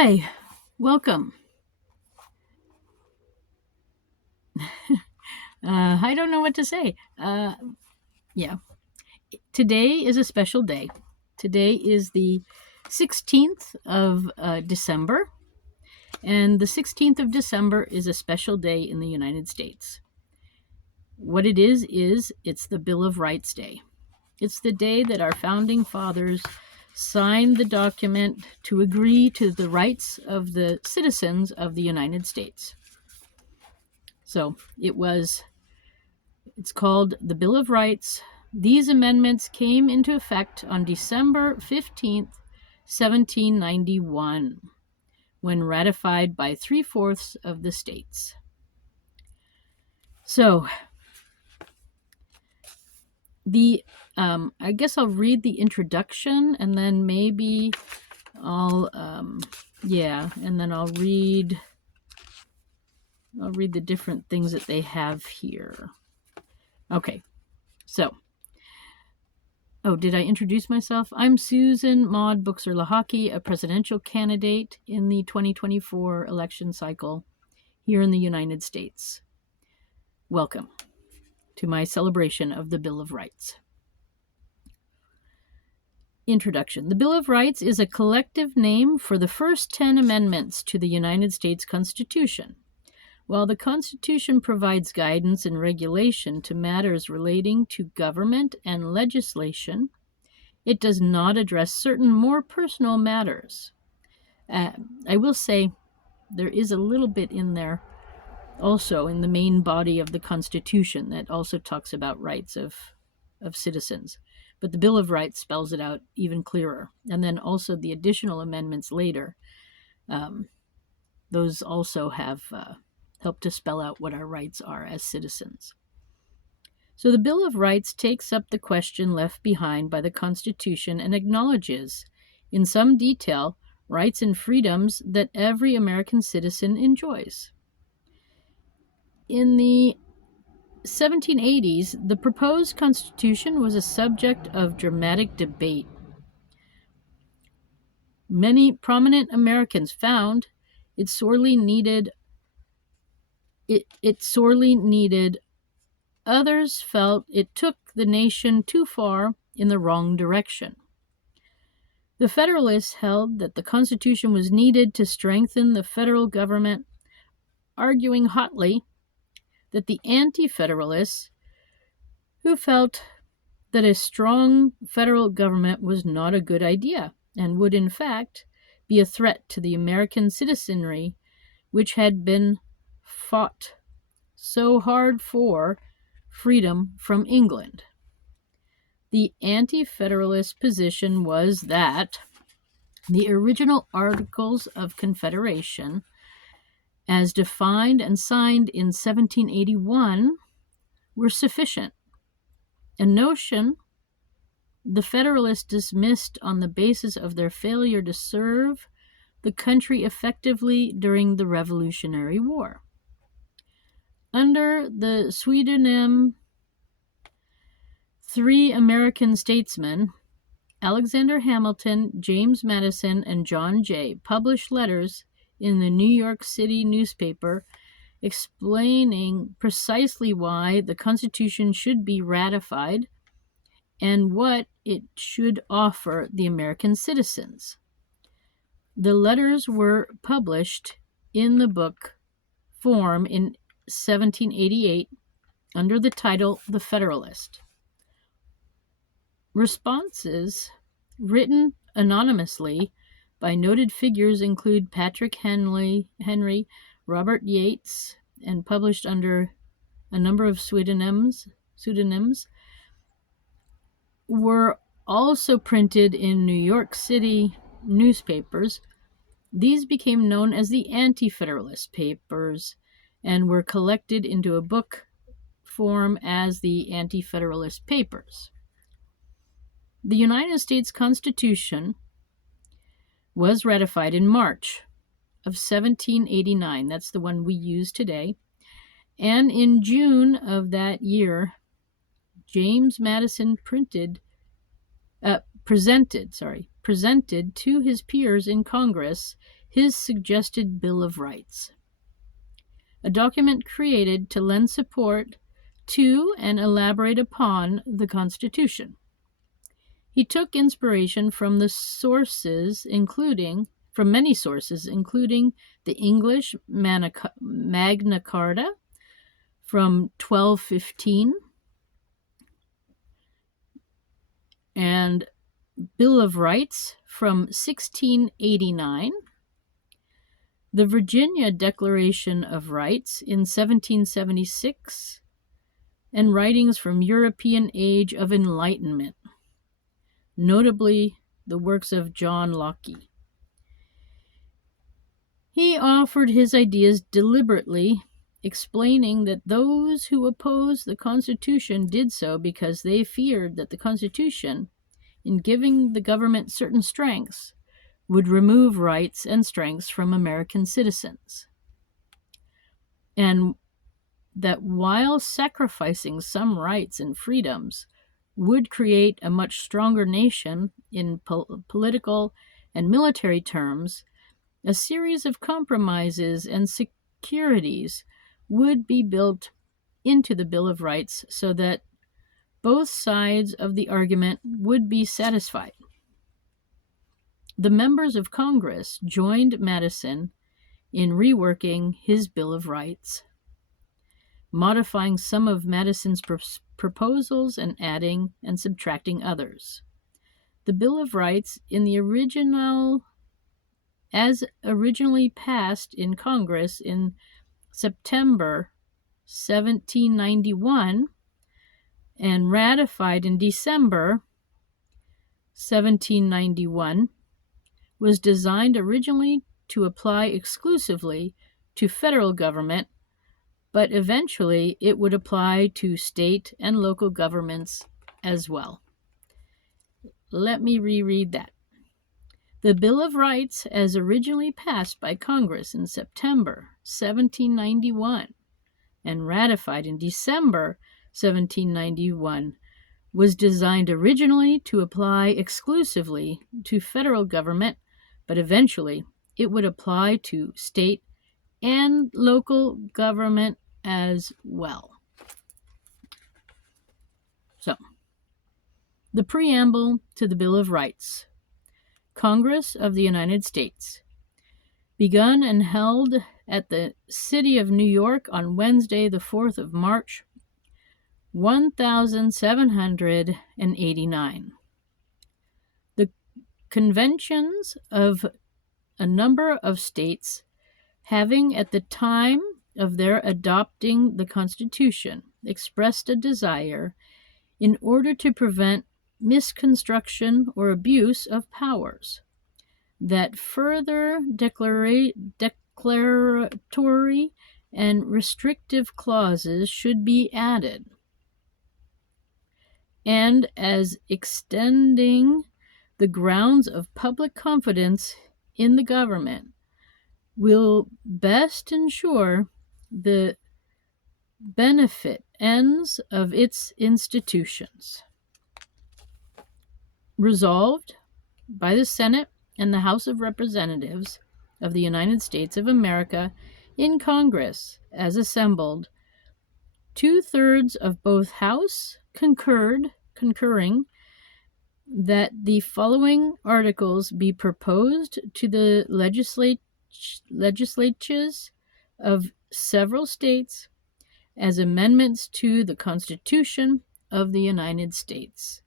Hi, welcome. I don't know what to say. Yeah, today is a special day. Today is the 16th of December, and the 16th of December is a special day in the United States. What it is it's the Bill of Rights Day. It's the day that our founding fathers signed the document to agree to the rights of the citizens of the United States. So it's called the Bill of Rights. These amendments came into effect on December 15th, 1791, when ratified by 3/4 of the states. So, I guess I'll read the introduction and then maybe I'll read the different things that they have here. Okay, so did I introduce myself? I'm Susan Maude Buchser-Lochocki, a presidential candidate in the 2024 election cycle here in the United States. Welcome to my celebration of the Bill of Rights. Introduction. The Bill of Rights is a collective name for the first 10 amendments to the United States Constitution. While the Constitution provides guidance and regulation to matters relating to government and legislation, it does not address certain more personal matters. I will say there is a little bit in there also in the main body of the Constitution that also talks about rights of citizens. But the Bill of Rights spells it out even clearer. And then also the additional amendments later, those also have helped to spell out what our rights are as citizens. So the Bill of Rights takes up the question left behind by the Constitution and acknowledges, in some detail, rights and freedoms that every American citizen enjoys. In the 1780s, the proposed Constitution was a subject of dramatic debate. Many prominent Americans found it sorely needed. Others felt it took the nation too far in the wrong direction. The Federalists held that the Constitution was needed to strengthen the federal government, arguing hotly that the Anti-Federalists, who felt that a strong federal government was not a good idea and would in fact be a threat to the American citizenry, which had been fought so hard for freedom from England. The Anti-Federalist position was that the original Articles of Confederation, as defined and signed in 1781, were sufficient, a notion the Federalists dismissed on the basis of their failure to serve the country effectively during the Revolutionary War. Under the pseudonym three American statesmen, Alexander Hamilton, James Madison, and John Jay, published letters in the New York City newspaper explaining precisely why the Constitution should be ratified and what it should offer the American citizens. The letters were published in the book form in 1788 under the title The Federalist. Responses written anonymously by noted figures include Patrick Henry, Robert Yates, and published under a number of pseudonyms, were also printed in New York City newspapers. These became known as the Anti-Federalist Papers and were collected into a book form as the Anti-Federalist Papers. The United States Constitution was ratified in March of 1789. That's the one we use today. And in June of that year, James Madison presented to his peers in Congress his suggested Bill of Rights, a document created to lend support to and elaborate upon the Constitution. He took inspiration from many sources, including the English Magna Carta from 1215 and Bill of Rights from 1689, the Virginia Declaration of Rights in 1776, and writings from European Age of Enlightenment, notably the works of John Locke. He offered his ideas deliberately, explaining that those who opposed the Constitution did so because they feared that the Constitution, in giving the government certain strengths, would remove rights and strengths from American citizens, and that while sacrificing some rights and freedoms would create a much stronger nation in political and military terms, a series of compromises and securities would be built into the Bill of Rights so that both sides of the argument would be satisfied. The members of Congress joined Madison in reworking his Bill of Rights, modifying some of Madison's proposals and adding and subtracting others. The Bill of Rights as originally passed in Congress in September 1791 and ratified in December 1791, was designed originally to apply exclusively to federal government, but eventually it would apply to state and local governments as well. Let me reread that. The Bill of Rights, as originally passed by Congress in September 1791 and ratified in December 1791, was designed originally to apply exclusively to federal government, but eventually it would apply to state and local government as well. So, the Preamble to the Bill of Rights. Congress of the United States. Begun and held at the City of New York on Wednesday, the 4th of March, 1789. The conventions of a number of states having at the time of their adopting the Constitution expressed a desire, in order to prevent misconstruction or abuse of powers, that further declaratory and restrictive clauses should be added, and as extending the grounds of public confidence in the government will best ensure the benefit ends of its institutions. Resolved by the Senate and the House of Representatives of the United States of America in Congress as assembled, 2/3 of both House concurring that the following articles be proposed to the legislatures of several states as amendments to the Constitution of the United States.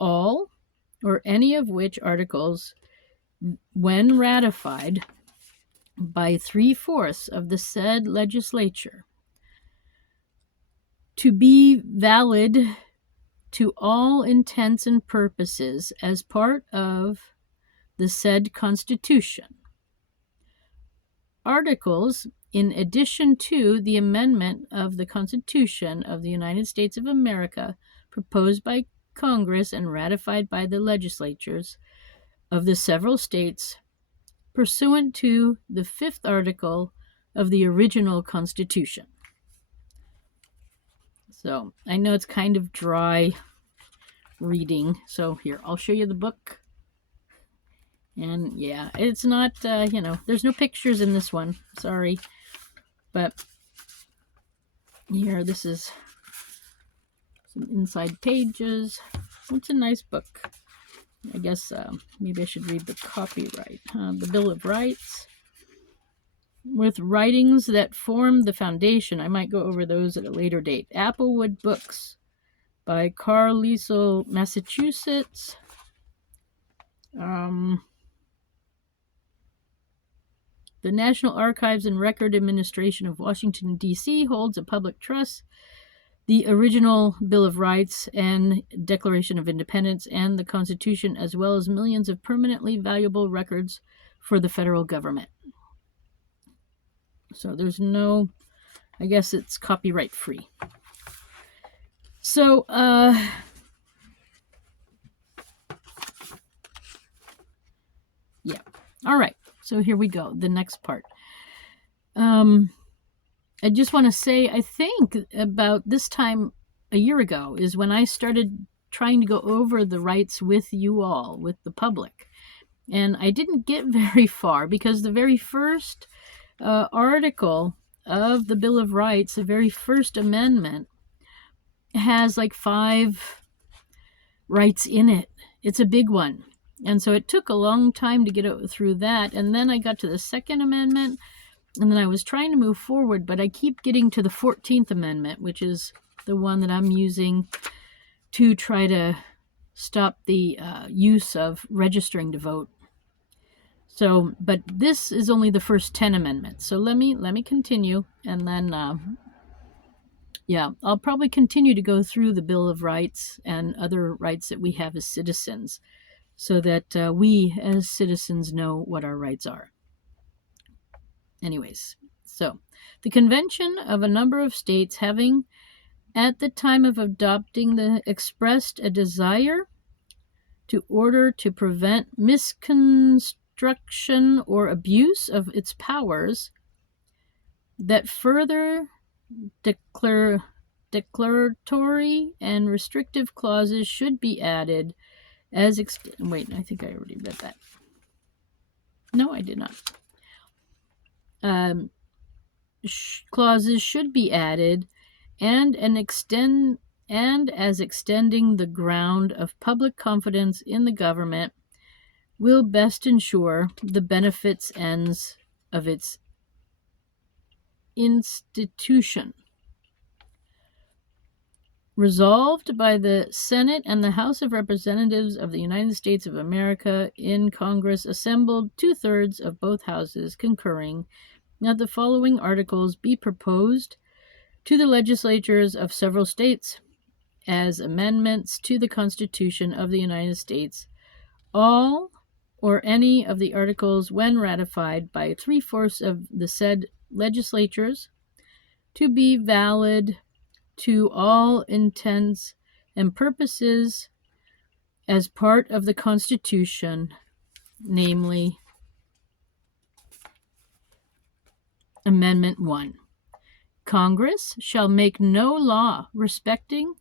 All or any of which articles, when ratified by 3/4 of the said legislature, to be valid to all intents and purposes as part of the said Constitution. Articles in addition to the amendment of the Constitution of the United States of America proposed by Congress and ratified by the legislatures of the several states pursuant to the 5th article of the original Constitution. So I know it's kind of dry reading, so here, I'll show you the book. And yeah, it's not, there's no pictures in this one. Sorry. But here, this is some inside pages. It's a nice book. I guess maybe I should read the copyright. The Bill of Rights. With writings that form the foundation. I might go over those at a later date. Applewood Books by Carlisle, Massachusetts. The National Archives and Record Administration of Washington, D.C. holds a public trust the original Bill of Rights and Declaration of Independence and the Constitution, as well as millions of permanently valuable records for the federal government. So there's no, I guess it's copyright free. So, yeah. All right. So here we go. The next part. I just want to say, I think about this time a year ago is when I started trying to go over the rights with you all, with the public. And I didn't get very far because the very first article of the Bill of Rights, the very first amendment, has like 5 rights in it. It's a big one. And so it took a long time to get through that. And then I got to the Second Amendment, and then I was trying to move forward, but I keep getting to the 14th Amendment, which is the one that I'm using to try to stop the use of registering to vote. So, but this is only the first 10 amendments. So let me continue, and then I'll probably continue to go through the Bill of Rights and other rights that we have as citizens, so that we as citizens know what our rights are. Anyways, so the convention of a number of states having, at the time of adopting expressed a desire to order to prevent misconstruction or abuse of its powers, that further declaratory and restrictive clauses should be added as wait, I think I already read that. No, I did not. Clauses should be added and as extending the ground of public confidence in the government will best ensure the benefits ends of its institution. Resolved by the Senate and the House of Representatives of the United States of America in Congress assembled 2/3 of both houses concurring that the following articles be proposed to the legislatures of several states as amendments to the Constitution of the United States, all or any of the articles when ratified by 3/4 of the said legislatures to be valid to all intents and purposes as part of the Constitution, namely Amendment 1. Congress shall make no law respecting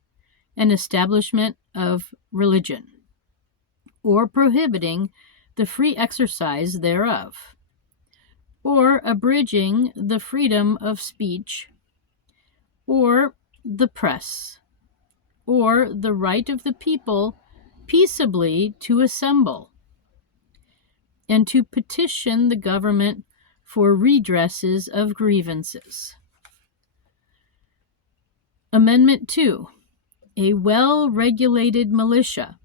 an establishment of religion or prohibiting the free exercise thereof, or abridging the freedom of speech, or the press, or the right of the people peaceably to assemble and to petition the government for redresses of grievances. Amendment 2. A well-regulated militia,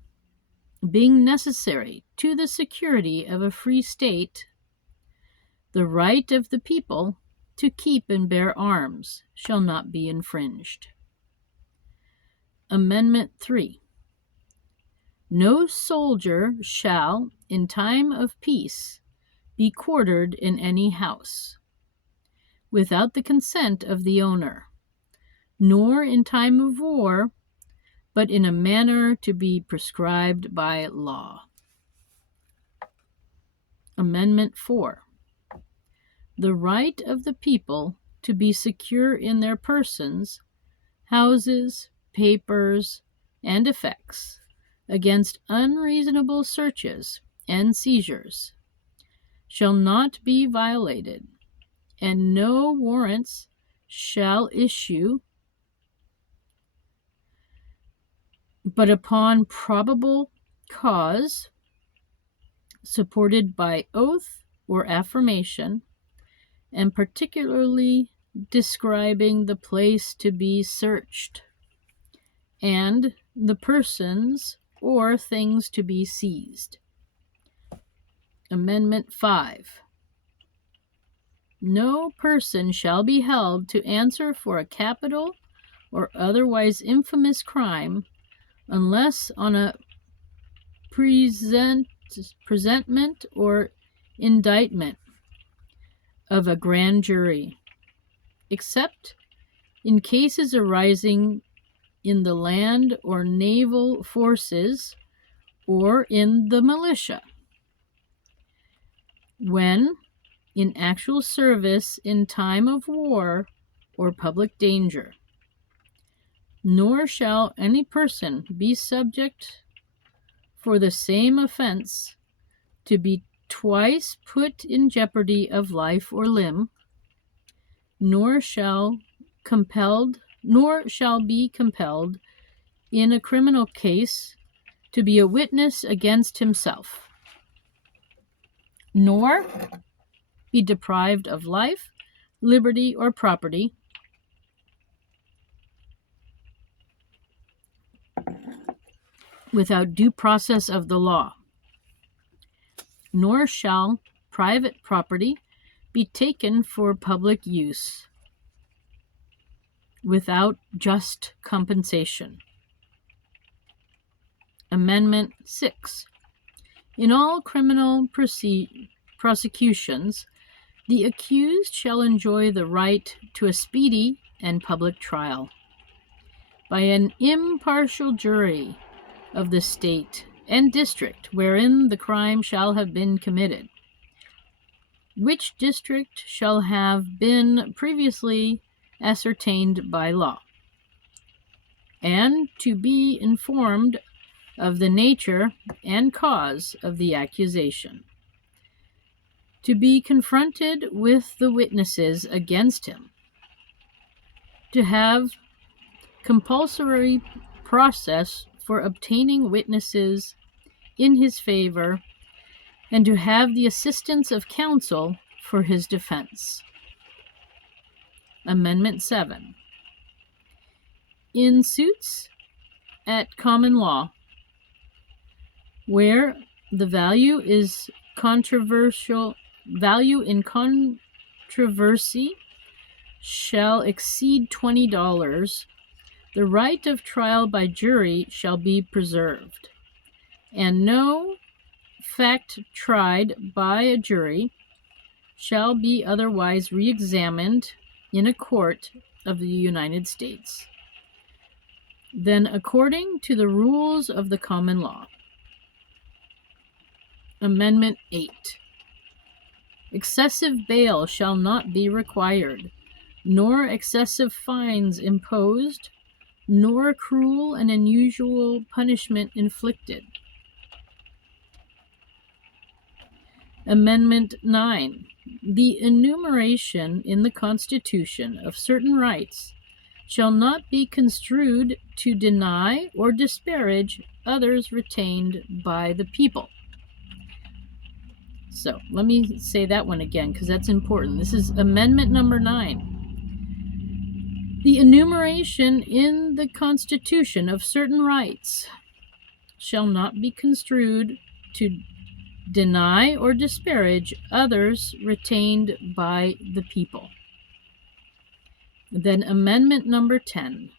being necessary to the security of a free state, the right of the people to keep and bear arms shall not be infringed. Amendment 3. No soldier shall, in time of peace, be quartered in any house, without the consent of the owner, nor in time of war, but in a manner to be prescribed by law. Amendment 4. The right of the people to be secure in their persons, houses, papers, and effects against unreasonable searches and seizures shall not be violated, and no warrants shall issue but upon probable cause, supported by oath or affirmation, and particularly describing the place to be searched, and the persons or things to be seized. Amendment 5. No person shall be held to answer for a capital or otherwise infamous crime unless on a presentment or indictment of a grand jury, except in cases arising in the land or naval forces or in the militia, when in actual service in time of war or public danger. Nor shall any person be subject for the same offense to be twice put in jeopardy of life or limb, nor shall be compelled in a criminal case to be a witness against himself, nor be deprived of life, liberty, or property without due process of the law, nor shall private property be taken for public use without just compensation. Amendment 6. In all criminal prosecutions, the accused shall enjoy the right to a speedy and public trial by an impartial jury of the state and district wherein the crime shall have been committed, which district shall have been previously ascertained by law, and to be informed of the nature and cause of the accusation, to be confronted with the witnesses against him, to have compulsory process for obtaining witnesses in his favor, and to have the assistance of counsel for his defense. Amendment 7. In suits at common law, where the value in controversy shall exceed $20, the right of trial by jury shall be preserved, and no fact tried by a jury shall be otherwise re-examined in a court of the United States than according to the rules of the common law. Amendment 8. Excessive bail shall not be required, nor excessive fines imposed, nor cruel and unusual punishment inflicted. Amendment 9. The enumeration in the Constitution of certain rights shall not be construed to deny or disparage others retained by the people. So let me say that one again, because that's important. This is Amendment number 9. The enumeration in the Constitution of certain rights shall not be construed to deny or disparage others retained by the people. Then Amendment number 10.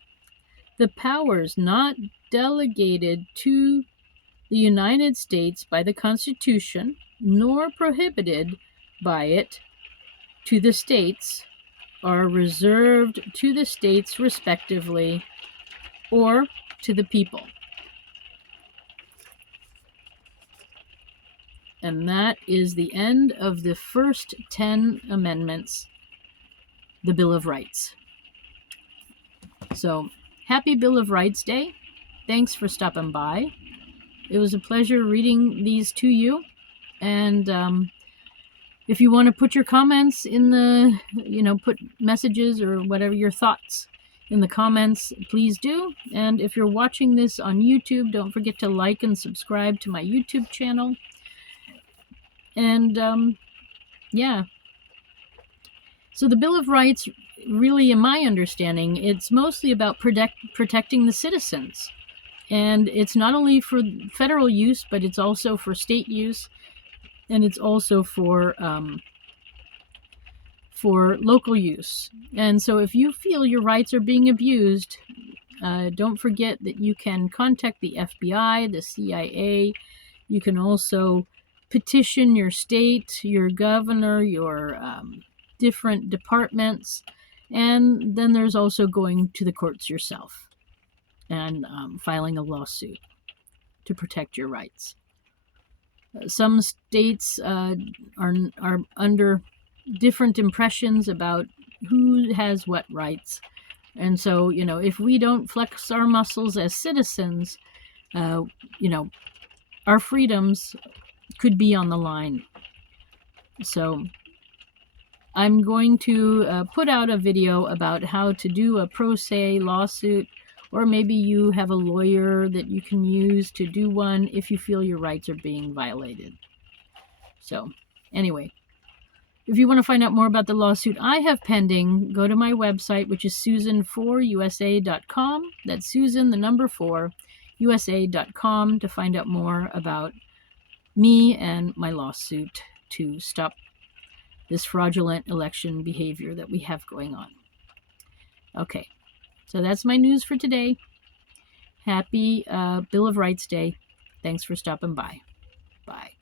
The powers not delegated to the United States by the Constitution, nor prohibited by it to the states, are reserved to the states respectively, or to the people. And that is the end of the first 10 amendments, the Bill of Rights. So, happy Bill of Rights Day. Thanks for stopping by. It was a pleasure reading these to you. And if you want to put your comments in the, put messages or whatever, your thoughts in the comments, please do. And if you're watching this on YouTube, don't forget to like and subscribe to my YouTube channel. And yeah. So the Bill of Rights, really, in my understanding, it's mostly about protecting the citizens. And it's not only for federal use, but it's also for state use. And it's also for local use. And so if you feel your rights are being abused, don't forget that you can contact the FBI, the CIA. You can also petition your state, your governor, your different departments. And then there's also going to the courts yourself and filing a lawsuit to protect your rights. Some states are under different impressions about who has what rights. And so, if we don't flex our muscles as citizens, our freedoms could be on the line. So I'm going to put out a video about how to do a pro se lawsuit, or maybe you have a lawyer that you can use to do one if you feel your rights are being violated. So anyway, if you want to find out more about the lawsuit I have pending, go to my website, which is susan4usa.com. That's Susan, the number 4, USA.com, to find out more about me and my lawsuit to stop this fraudulent election behavior that we have going on. Okay, so that's my news for today. Happy Bill of Rights Day. Thanks for stopping by. Bye.